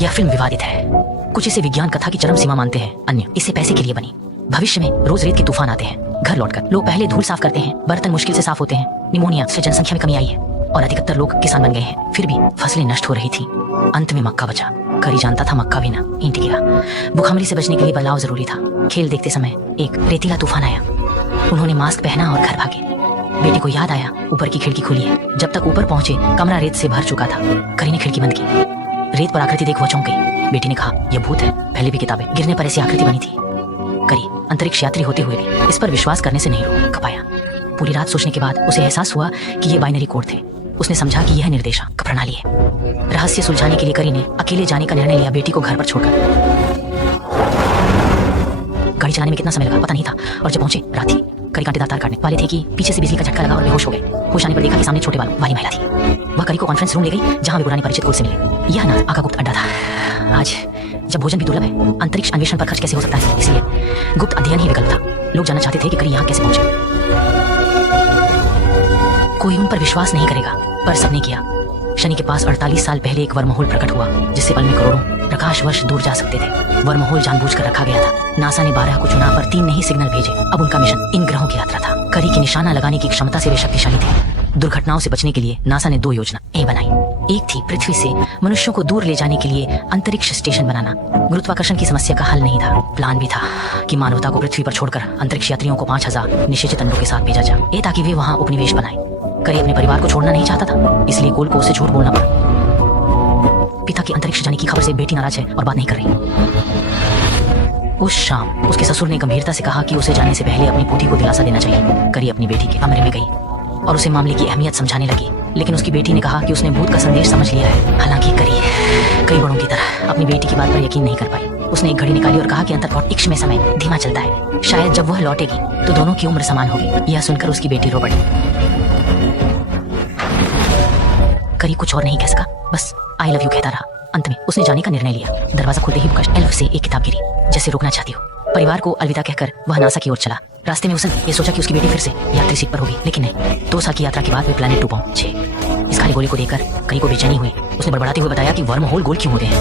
यह फिल्म विवादित है। कुछ इसे विज्ञान कथा की चरम सीमा मानते हैं, अन्य इसे पैसे के लिए बनी। भविष्य में रोज रेत के तूफान आते हैं। घर लौटकर लोग पहले धूल साफ करते हैं, बर्तन मुश्किल से साफ होते हैं। निमोनिया से जनसंख्या में कमी आई है और अधिकतर लोग किसान बन गए हैं। फिर भी फसलें नष्ट हो रही थी। अंत में मक्का बचा। करी जानता था मक्का भी ना ईंट गिरा। भूखमरी से बचने के लिए बदलाव जरूरी था। खेल देखते समय एक रेतीला तूफान आया। उन्होंने मास्क पहना और घर भागे। बेटी को याद आया ऊपर की खिड़की खुली है। जब तक ऊपर पहुंचे कमरा रेत से भर चुका था। करी ने खिड़की बंद की। रेत पर आकृति देख वह चौंक गई। बेटी ने कहा, यह भूत है। पहले भी किताबें गिरने पर ऐसी आकृति बनी थी। करी अंतरिक्ष यात्री होते हुए भी इस पर विश्वास करने से नहीं रोक पाया। पूरी रात सोचने के बाद उसे एहसास हुआ कि ये बाइनरी कोड थे। उसने समझा कि यह निर्देशांक प्रणाली है। रहस्य सुलझाने के लिए करी ने अकेले जाने का निर्णय लिया, बेटी को घर पर छोड़कर। गाड़ी चलाने में कितना समय लगा पता नहीं था और जब पहुंचे रात थी। करी कांटेदार तार काटने वाले थे कि पीछे से बिजली का झटका लगा और बेहोश हो गए। होश आने पर देखा कि सामने छोटे बालों वाली महिला थी। वह करी को कॉन्फ्रेंस रूम ले गई जहां वे पुराने परिचित कुल से मिले। यह ना आका गुप्त अड्डा था। आज जब भोजन भी दुर्लभ है, अंतरिक्ष अन्वेषण पर खर्च कैसे हो सकता है, इसलिए गुप्त अध्ययन ही विकल्प था। लोग जानना चाहते थे कि करी यहाँ कैसे पहुंचे। कोई उन पर विश्वास नहीं करेगा, पर सबने किया। शनि के पास 48 साल पहले एक वर्महोल प्रकट हुआ जिससे पल में करोड़ों प्रकाश वर्ष दूर जा सकते थे। वर्महोल जानबूझकर रखा गया था। नासा ने 12 को चुना पर 3 ने ही सिग्नल भेजे। अब उनका मिशन इन ग्रहों की यात्रा था। करी की निशाना लगाने की क्षमता से वे शक्तिशाली थे। दुर्घटनाओं से बचने के लिए नासा ने 2 योजना ए बनाई। एक थी पृथ्वी से मनुष्यों को दूर ले जाने के लिए अंतरिक्ष स्टेशन बनाना। गुरुत्वाकर्षण की समस्या का हल नहीं था। प्लान भी था कि मानवता को पृथ्वी पर छोड़कर अंतरिक्ष यात्रियों को 5000 निषेचित अंडों के साथ भेजा जाए, ये ताकि वे वहां उपनिवेश बनाए। करी अपने परिवार को छोड़ना नहीं चाहता था, इसलिए कोल को उसे झूठ बोलना पड़ा। पिता की अंतरिक्ष जाने की खबर से बेटी नाराज है और बात नहीं कर रही। उस शाम उसके ससुर ने गंभीरता से कहा कि उसे जाने से पहले अपनी पोती को दिलासा देना चाहिए। करी अपनी बेटी के कमरे में गई और उसे मामले की अहमियत समझाने लगी, लेकिन उसकी बेटी ने कहा कि उसने भूत का संदेश समझ लिया है। हालांकि करी कई बड़ों की तरह अपनी बेटी की बात पर यकीन नहीं कर पाई। उसने एक घड़ी निकाली और कहा कि अंतर्पौटिक्ष में समय धीमा चलता है। शायद जब वह लौटेगी तो दोनों की उम्र समान होगी। यह सुनकर उसकी बेटी रो पड़ी। करी कुछ और नहीं कह सका, बस आई लव यू कहता रहा। अंत में उसने जाने का निर्णय लिया। दरवाजा खुलते ही बुकश एल्फ से एक किताब गिरी, जैसे रोकना चाहती हो। परिवार को अलविदा कहकर वह नासा की ओर चला। रास्ते में उसने ये सोचा कि उसकी बेटी फिर से यात्री सीट पर होगी, लेकिन नहीं। 2 साल की यात्रा के बाद वे प्लैनेट 2.6 इस खाली गोले को देखकर करी को बेचैनी हुई। उसने बड़बड़ाते हुए बताया कि वर्म होल गोल क्यों होते हैं।